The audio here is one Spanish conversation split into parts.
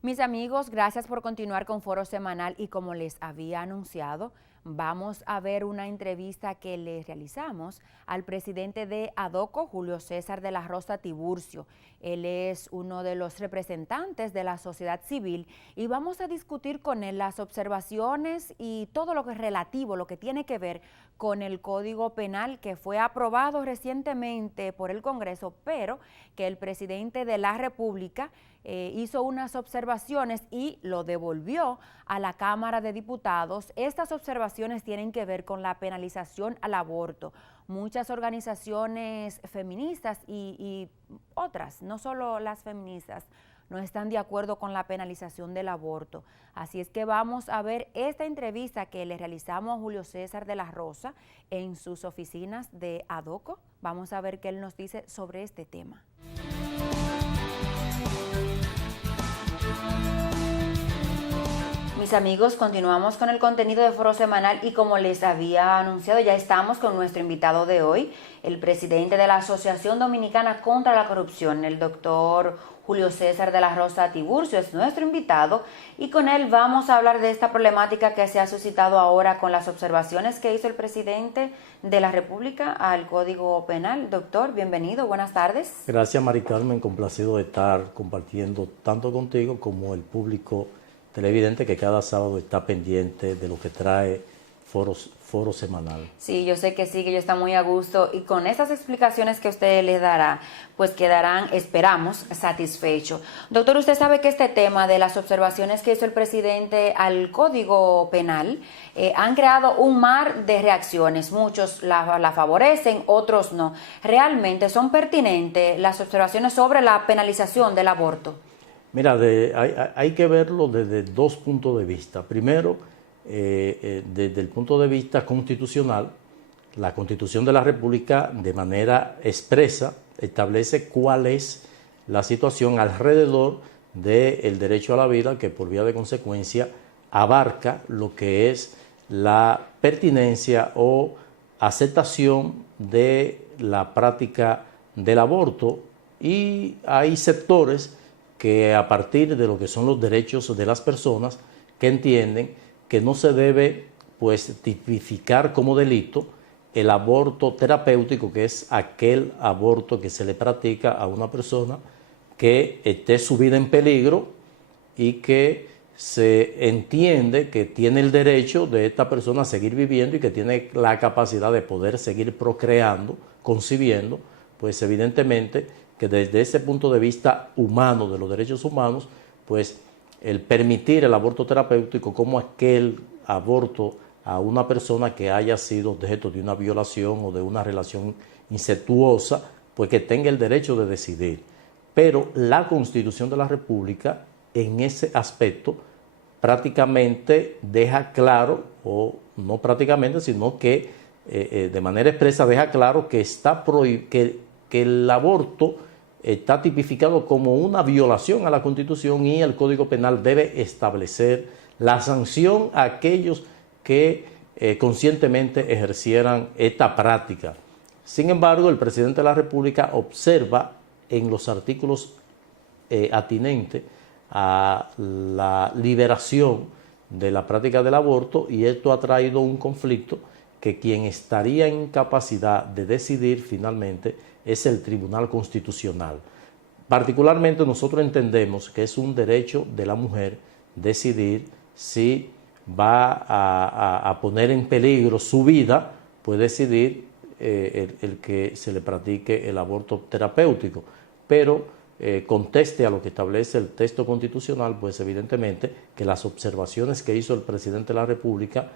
Mis amigos, gracias por continuar con Foro Semanal y como les había anunciado, vamos a ver una entrevista que le realizamos al presidente de ADOCO, Julio César de la Rosa Tiburcio. Él es uno de los representantes de la sociedad civil y vamos a discutir con él las observaciones y todo lo que es relativo, lo que tiene que ver con el Código Penal que fue aprobado recientemente por el Congreso, pero que el presidente de la República hizo unas observaciones y lo devolvió a la Cámara de Diputados. Estas observaciones tienen que ver con la penalización al aborto. Muchas organizaciones feministas y otras, no solo las feministas, no están de acuerdo con la penalización del aborto. Así es que vamos a ver esta entrevista que le realizamos a Julio César de la Rosa en sus oficinas de ADOCO. Vamos a ver qué él nos dice sobre este tema. Mis amigos, continuamos con el contenido de Foro Semanal y como les había anunciado, ya estamos con nuestro invitado de hoy, el presidente de la Asociación Dominicana contra la Corrupción, el doctor Julio César de la Rosa Tiburcio, es nuestro invitado y con él vamos a hablar de esta problemática que se ha suscitado ahora con las observaciones que hizo el presidente de la República al Código Penal. Doctor, bienvenido, buenas tardes. Gracias, Mari Carmen, complacido de estar compartiendo tanto contigo como el público televidente que cada sábado está pendiente de lo que trae Foro Semanal. Sí, yo sé que sí, que yo está muy a gusto y con estas explicaciones que usted les dará, pues quedarán, esperamos, satisfechos. Doctor, usted sabe que este tema de las observaciones que hizo el presidente al Código Penal han creado un mar de reacciones. Muchos la favorecen, otros no. ¿Realmente son pertinentes las observaciones sobre la penalización del aborto? Mira, hay que verlo desde dos puntos de vista. Primero, desde el punto de vista constitucional, la Constitución de la República de manera expresa establece cuál es la situación alrededor del derecho a la vida, que por vía de consecuencia abarca lo que es la pertinencia o aceptación de la práctica del aborto, y hay sectores que a partir de lo que son los derechos de las personas que entienden que no se debe pues tipificar como delito el aborto terapéutico, que es aquel aborto que se le practica a una persona que esté su vida en peligro y que se entiende que tiene el derecho de esta persona a seguir viviendo y que tiene la capacidad de poder seguir procreando, concibiendo, pues evidentemente que desde ese punto de vista humano, de los derechos humanos, pues el permitir el aborto terapéutico como aquel aborto a una persona que haya sido objeto de una violación o de una relación incestuosa, pues que tenga el derecho de decidir. Pero la Constitución de la República en ese aspecto prácticamente deja claro, o no prácticamente, sino que de manera expresa deja claro que está que el aborto está tipificado como una violación a la Constitución y el Código Penal debe establecer la sanción a aquellos que conscientemente ejercieran esta práctica. Sin embargo, el presidente de la República observa en los artículos atinentes a la liberación de la práctica del aborto, y esto ha traído un conflicto que quien estaría en capacidad de decidir finalmente es el Tribunal Constitucional. Particularmente nosotros entendemos que es un derecho de la mujer decidir si va a poner en peligro su vida, pues decidir el que se le practique el aborto terapéutico, pero conteste a lo que establece el texto constitucional, pues evidentemente que las observaciones que hizo el presidente de la República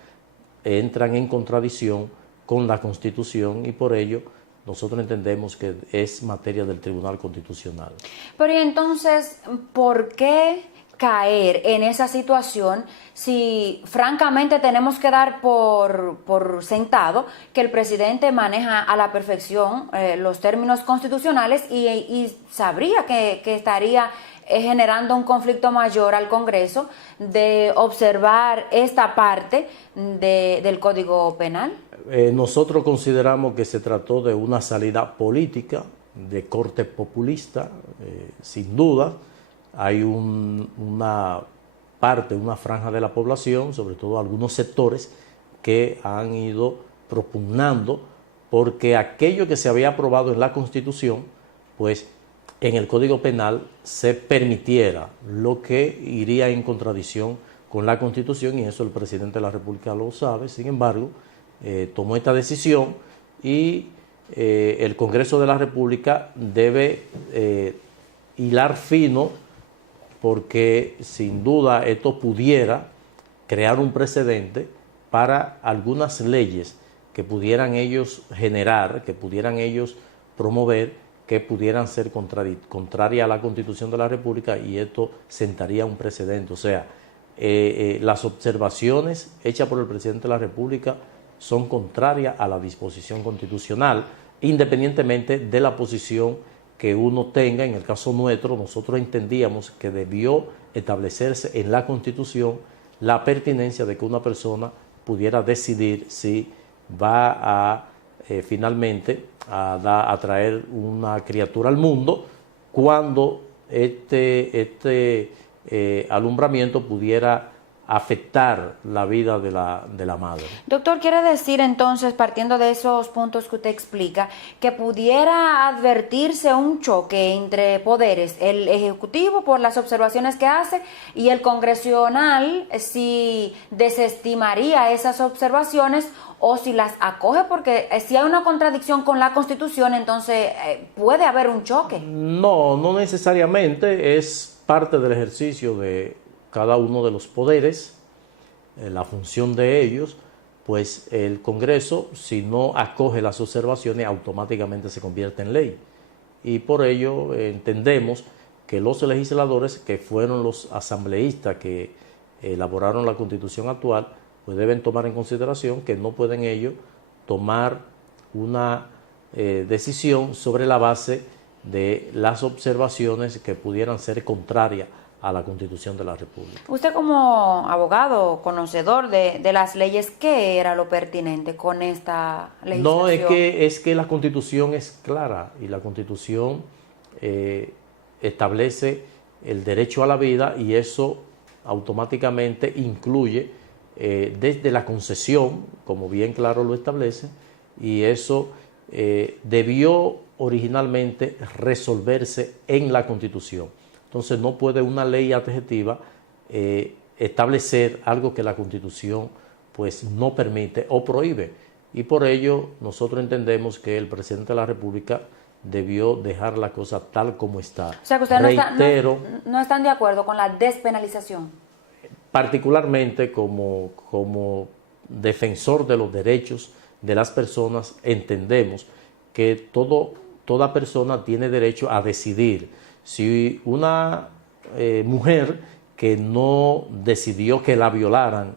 entran en contradicción con la Constitución y por ello nosotros entendemos que es materia del Tribunal Constitucional. Pero entonces, ¿por qué caer en esa situación si francamente tenemos que dar por sentado que el presidente maneja a la perfección los términos constitucionales y sabría que estaría generando un conflicto mayor al Congreso de observar esta parte del Código Penal? Nosotros consideramos que se trató de una salida política de corte populista, sin duda, hay una parte, una franja de la población, sobre todo algunos sectores, que han ido propugnando porque aquello que se había aprobado en la Constitución, pues en el Código Penal se permitiera, lo que iría en contradicción con la Constitución, y eso el presidente de la República lo sabe. Sin embargo, tomó esta decisión y el Congreso de la República debe hilar fino, porque sin duda esto pudiera crear un precedente para algunas leyes que pudieran ellos generar, que pudieran ellos promover, que pudieran ser contrarias a la Constitución de la República, y esto sentaría un precedente. O sea, las observaciones hechas por el presidente de la República son contrarias a la disposición constitucional, independientemente de la posición que uno tenga. En el caso nuestro, nosotros entendíamos que debió establecerse en la Constitución la pertinencia de que una persona pudiera decidir si va a finalmente a traer una criatura al mundo, cuando este alumbramiento pudiera afectar la vida de la madre. Doctor, ¿quiere decir entonces, partiendo de esos puntos que usted explica, que pudiera advertirse un choque entre poderes, el Ejecutivo por las observaciones que hace y el Congresional si desestimaría esas observaciones o si las acoge? Porque si hay una contradicción con la Constitución, entonces puede haber un choque. No, no necesariamente, es parte del ejercicio de cada uno de los poderes, la función de ellos. Pues el Congreso, si no acoge las observaciones, automáticamente se convierte en ley. Y por ello entendemos que los legisladores, que fueron los asambleístas que elaboraron la Constitución actual, pues deben tomar en consideración que no pueden ellos tomar una decisión sobre la base de las observaciones que pudieran ser contrarias a la Constitución de la República. Usted, como abogado, conocedor de las leyes, ¿qué era lo pertinente con esta legislación? No, es que la Constitución es clara, y la Constitución establece el derecho a la vida, y eso automáticamente incluye desde la concesión, como bien claro lo establece, y eso debió originalmente resolverse en la Constitución. Entonces no puede una ley adjetiva establecer algo que la Constitución pues no permite o prohíbe, y por ello nosotros entendemos que el presidente de la República debió dejar la cosa tal como está. O sea que ustedes no están de acuerdo con la despenalización. Particularmente como defensor de los derechos de las personas, entendemos que toda persona tiene derecho a decidir. Si una mujer que no decidió que la violaran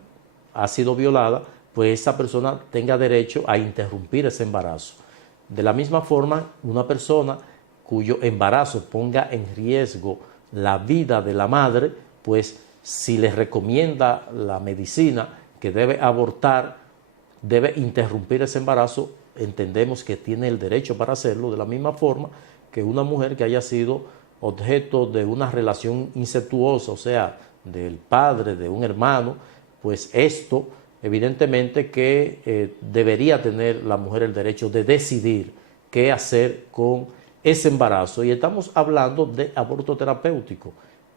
ha sido violada, pues esa persona tenga derecho a interrumpir ese embarazo. De la misma forma, una persona cuyo embarazo ponga en riesgo la vida de la madre, pues si le recomienda la medicina que debe abortar, debe interrumpir ese embarazo, entendemos que tiene el derecho para hacerlo. De la misma forma que una mujer que haya sido objeto de una relación incestuosa, o sea, del padre, de un hermano, pues esto evidentemente que debería tener la mujer el derecho de decidir qué hacer con ese embarazo. Y estamos hablando de aborto terapéutico,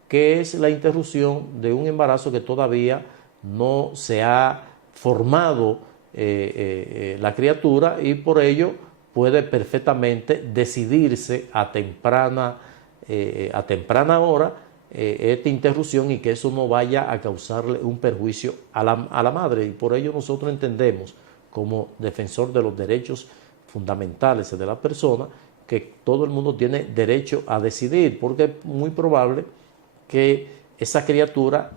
que es la interrupción de un embarazo que todavía no se ha formado la criatura, y por ello puede perfectamente decidirse a temprana hora esta interrupción, y que eso no vaya a causarle un perjuicio a la madre. Y por ello nosotros entendemos, como defensor de los derechos fundamentales de la persona, que todo el mundo tiene derecho a decidir, porque es muy probable que esa criatura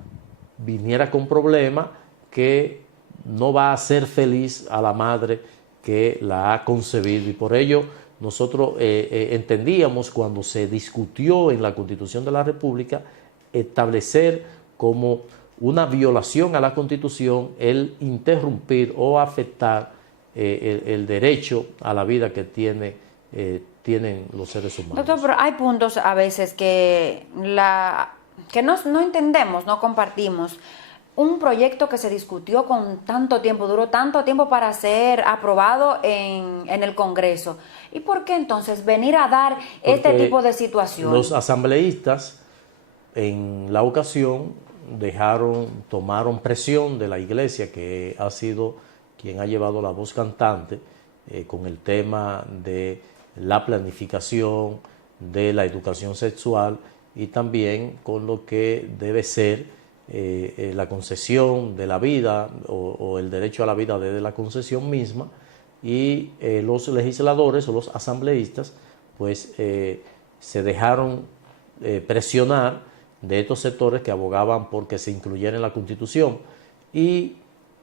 viniera con problemas que no va a hacer feliz a la madre que la ha concebido. Y por ello nosotros entendíamos, cuando se discutió en la Constitución de la República, establecer como una violación a la Constitución el interrumpir o afectar el derecho a la vida que tiene tienen los seres humanos. Doctor, pero hay puntos a veces que no entendemos, no compartimos. Un proyecto que se discutió con tanto tiempo, duró tanto tiempo para ser aprobado en el Congreso. ¿Y por qué entonces venir a dar este tipo de situación? Los asambleístas en la ocasión tomaron presión de la Iglesia, que ha sido quien ha llevado la voz cantante con el tema de la planificación, de la educación sexual y también con lo que debe ser la concesión de la vida o el derecho a la vida desde la concesión misma, y los legisladores o los asambleístas pues se dejaron presionar de estos sectores que abogaban por que se incluyera en la Constitución, y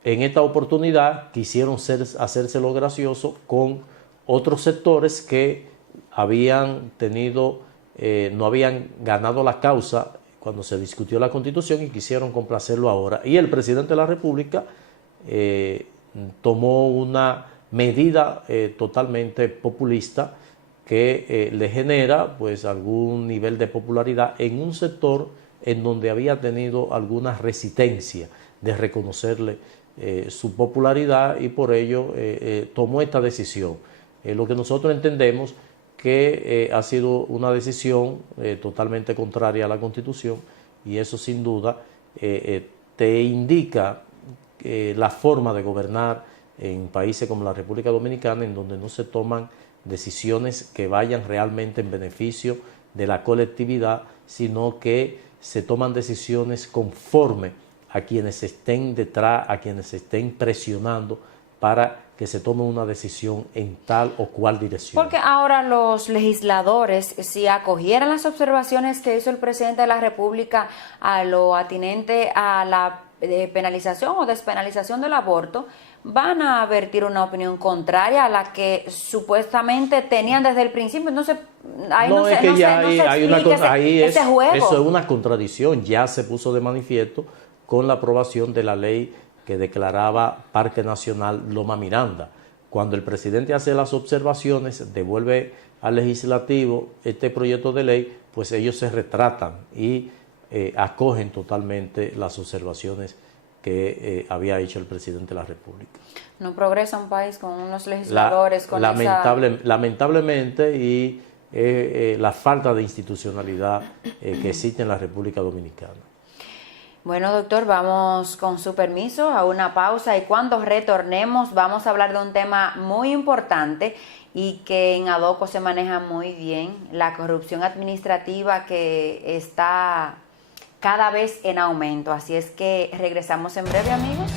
en esta oportunidad quisieron hacerse lo gracioso con otros sectores que habían no habían ganado la causa cuando se discutió la Constitución y quisieron complacerlo ahora. Y el presidente de la República tomó una medida totalmente populista que le genera pues algún nivel de popularidad en un sector en donde había tenido alguna resistencia de reconocerle su popularidad, y por ello tomó esta decisión. Lo que nosotros entendemos que ha sido una decisión totalmente contraria a la Constitución, y eso sin duda te indica la forma de gobernar en países como la República Dominicana, en donde no se toman decisiones que vayan realmente en beneficio de la colectividad, sino que se toman decisiones conforme a quienes estén detrás, a quienes estén presionando para que se tome una decisión en tal o cual dirección. Porque ahora los legisladores, si acogieran las observaciones que hizo el presidente de la República a lo atinente a la penalización o despenalización del aborto, van a vertir una opinión contraria a la que supuestamente tenían desde el principio. Entonces, ahí no se explica ese juego. Eso es una contradicción. Ya se puso de manifiesto con la aprobación de la ley que declaraba Parque Nacional Loma Miranda. Cuando el presidente hace las observaciones, devuelve al legislativo este proyecto de ley, pues ellos se retratan y acogen totalmente las observaciones que había hecho el presidente de la República. No progresa un país con unos legisladores lamentablemente, y la falta de institucionalidad que existe en la República Dominicana. Bueno, doctor, vamos con su permiso a una pausa, y cuando retornemos vamos a hablar de un tema muy importante y que en Adoco se maneja muy bien: la corrupción administrativa, que está cada vez en aumento. Así es que regresamos en breve, amigos.